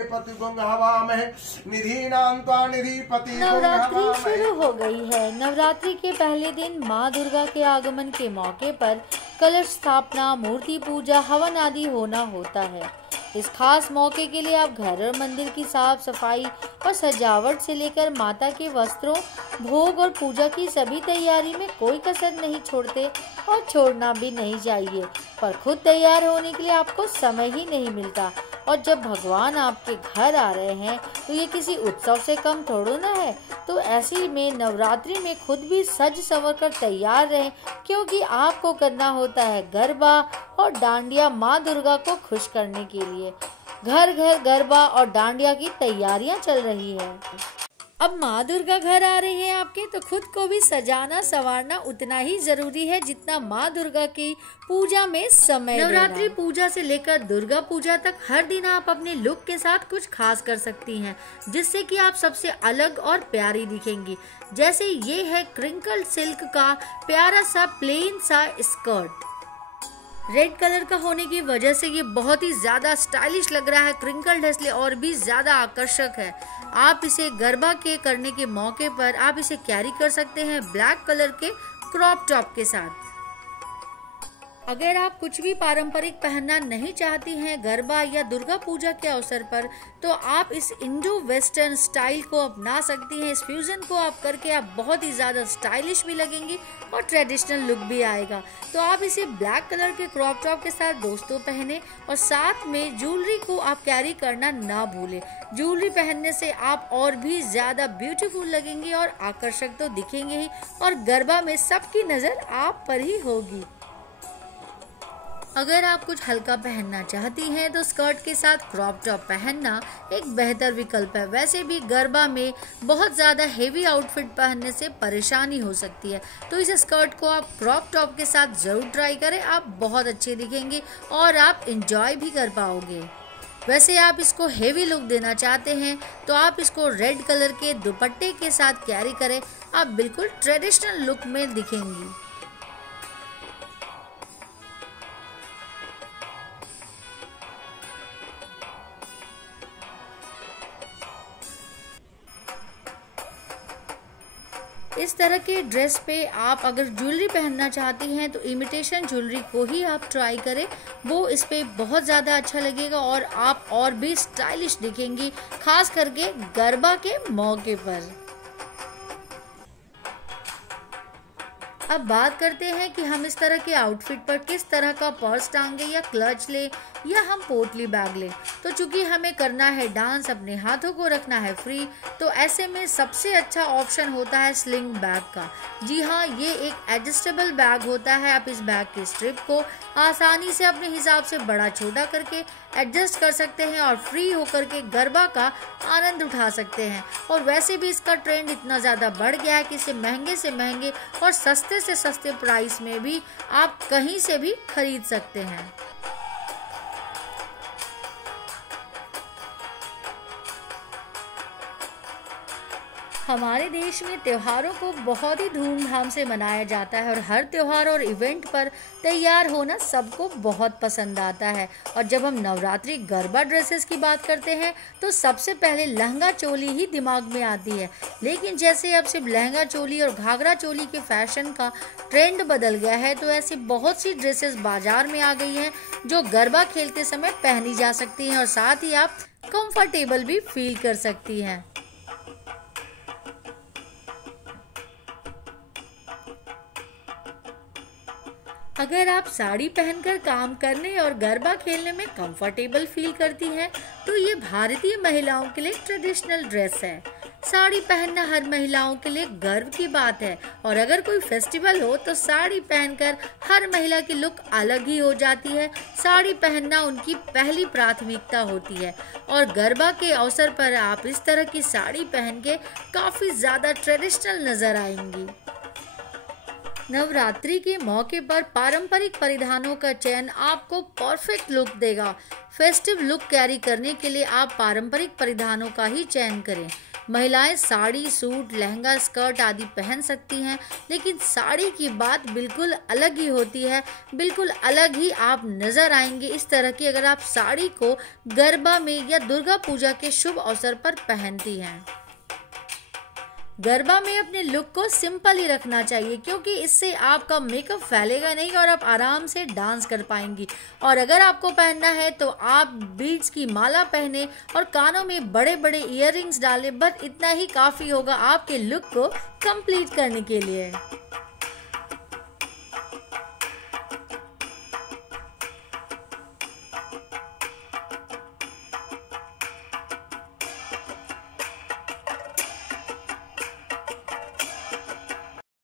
नवरात्रि शुरू हो गई है। नवरात्रि के पहले दिन माँ दुर्गा के आगमन के मौके पर कलश स्थापना, मूर्ति पूजा, हवन आदि होना होता है। इस खास मौके के लिए आप घर और मंदिर की साफ सफाई और सजावट से लेकर माता के वस्त्रों, भोग और पूजा की सभी तैयारी में कोई कसर नहीं छोड़ते और छोड़ना भी नहीं चाहिए। पर खुद तैयार होने के लिए आपको समय ही नहीं मिलता, और जब भगवान आपके घर आ रहे हैं तो ये किसी उत्सव से कम थोड़ा ना है। तो ऐसी में नवरात्रि में खुद भी सज संवर कर तैयार रहें, क्योंकि आपको करना होता है गरबा और डांडिया माँ दुर्गा को खुश करने के लिए। घर घर गरबा और डांडिया की तैयारियां चल रही है। अब माँ दुर्गा घर आ रही है आपके, तो खुद को भी सजाना संवारना उतना ही जरूरी है जितना माँ दुर्गा की पूजा में समय। नवरात्रि पूजा से लेकर दुर्गा पूजा तक हर दिन आप अपने लुक के साथ कुछ खास कर सकती हैं, जिससे कि आप सबसे अलग और प्यारी दिखेंगी। जैसे ये है क्रिंकल सिल्क का प्यारा सा प्लेन सा स्कर्ट। रेड कलर का होने की वजह से ये बहुत ही ज्यादा स्टाइलिश लग रहा है। क्रिंकल इसलिए और भी ज्यादा आकर्षक है। आप इसे गरबा के करने के मौके पर आप इसे कैरी कर सकते हैं ब्लैक कलर के क्रॉप टॉप के साथ। अगर आप कुछ भी पारंपरिक पहनना नहीं चाहती हैं गरबा या दुर्गा पूजा के अवसर पर, तो आप इस इंडो वेस्टर्न स्टाइल को अपना सकती हैं। इस फ्यूजन को आप करके आप बहुत ही ज्यादा स्टाइलिश भी लगेंगी और ट्रेडिशनल लुक भी आएगा। तो आप इसे ब्लैक कलर के क्रॉप टॉप के साथ दोस्तों पहने, और साथ में ज्वेलरी को आप कैरी करना ना भूलें। ज्वेलरी पहनने से आप और भी ज्यादा ब्यूटीफुल लगेंगी और आकर्षक तो दिखेंगे ही, और गरबा में सबकी नजर आप पर ही होगी। अगर आप कुछ हल्का पहनना चाहती हैं तो स्कर्ट के साथ क्रॉप टॉप पहनना एक बेहतर विकल्प है। वैसे भी गरबा में बहुत ज़्यादा हेवी आउटफिट पहनने से परेशानी हो सकती है, तो इस स्कर्ट को आप क्रॉप टॉप के साथ ज़रूर ट्राई करें। आप बहुत अच्छे दिखेंगे और आप इंजॉय भी कर पाओगे। वैसे आप इसको हेवी लुक देना चाहते हैं तो आप इसको रेड कलर के दुपट्टे के साथ कैरी करें। आप बिल्कुल ट्रेडिशनल लुक में दिखेंगी। इस तरह के ड्रेस पे आप अगर ज्वेलरी पहनना चाहती हैं तो इमिटेशन ज्वेलरी को ही आप ट्राई करें। वो इस पे बहुत ज़्यादा अच्छा लगेगा और आप और भी स्टाइलिश दिखेंगी, खास करके गरबा के मौके पर। अब बात करते हैं कि हम इस तरह के आउटफिट पर किस तरह का पर्स टांगे या क्लच ले या हम पोटली बैग लें। तो चूंकि हमें करना है डांस, अपने हाथों को रखना है फ्री, तो ऐसे में सबसे अच्छा ऑप्शन होता है स्लिंग बैग का। जी हाँ, ये एक एडजस्टेबल बैग होता है। आप इस बैग की स्ट्रिप को आसानी से अपने हिसाब से बड़ा छोटा करके एडजस्ट कर सकते हैं और फ्री होकर के गरबा का आनंद उठा सकते हैं। और वैसे भी इसका ट्रेंड इतना ज़्यादा बढ़ गया है कि इसे महंगे से महंगे और सस्ते से सस्ते प्राइस में भी आप कहीं से भी खरीद सकते हैं। हमारे देश में त्योहारों को बहुत ही धूमधाम से मनाया जाता है और हर त्योहार और इवेंट पर तैयार होना सबको बहुत पसंद आता है। और जब हम नवरात्रि गरबा ड्रेसेस की बात करते हैं तो सबसे पहले लहंगा चोली ही दिमाग में आती है। लेकिन जैसे अब सिर्फ लहंगा चोली और घाघरा चोली के फैशन का ट्रेंड बदल गया है, तो ऐसी बहुत सी ड्रेसेस बाजार में आ गई हैं जो गरबा खेलते समय पहनी जा सकती हैं और साथ ही आप कंफर्टेबल भी फील कर सकती हैं। अगर आप साड़ी पहनकर काम करने और गरबा खेलने में कंफर्टेबल फील करती हैं, तो ये भारतीय महिलाओं के लिए ट्रेडिशनल ड्रेस है। साड़ी पहनना हर महिलाओं के लिए गर्व की बात है, और अगर कोई फेस्टिवल हो तो साड़ी पहनकर हर महिला की लुक अलग ही हो जाती है। साड़ी पहनना उनकी पहली प्राथमिकता होती है, और गरबा के अवसर पर आप इस तरह की साड़ी पहन के काफी ज्यादा ट्रेडिशनल नजर आएंगी। नवरात्रि के मौके पर पारंपरिक परिधानों का चयन आपको परफेक्ट लुक देगा। फेस्टिव लुक कैरी करने के लिए आप पारंपरिक परिधानों का ही चयन करें। महिलाएं साड़ी, सूट, लहंगा, स्कर्ट आदि पहन सकती हैं, लेकिन साड़ी की बात बिल्कुल अलग ही होती है। बिल्कुल अलग ही आप नजर आएंगे इस तरह की अगर आप साड़ी को गरबा में या दुर्गा पूजा के शुभ अवसर पर पहनती हैं। गरबा में अपने लुक को सिंपल ही रखना चाहिए, क्योंकि इससे आपका मेकअप फैलेगा नहीं और आप आराम से डांस कर पाएंगी। और अगर आपको पहनना है तो आप बीड्स की माला पहने और कानों में बड़े बड़े इयररिंग्स डालें, बस इतना ही काफ़ी होगा आपके लुक को कंप्लीट करने के लिए।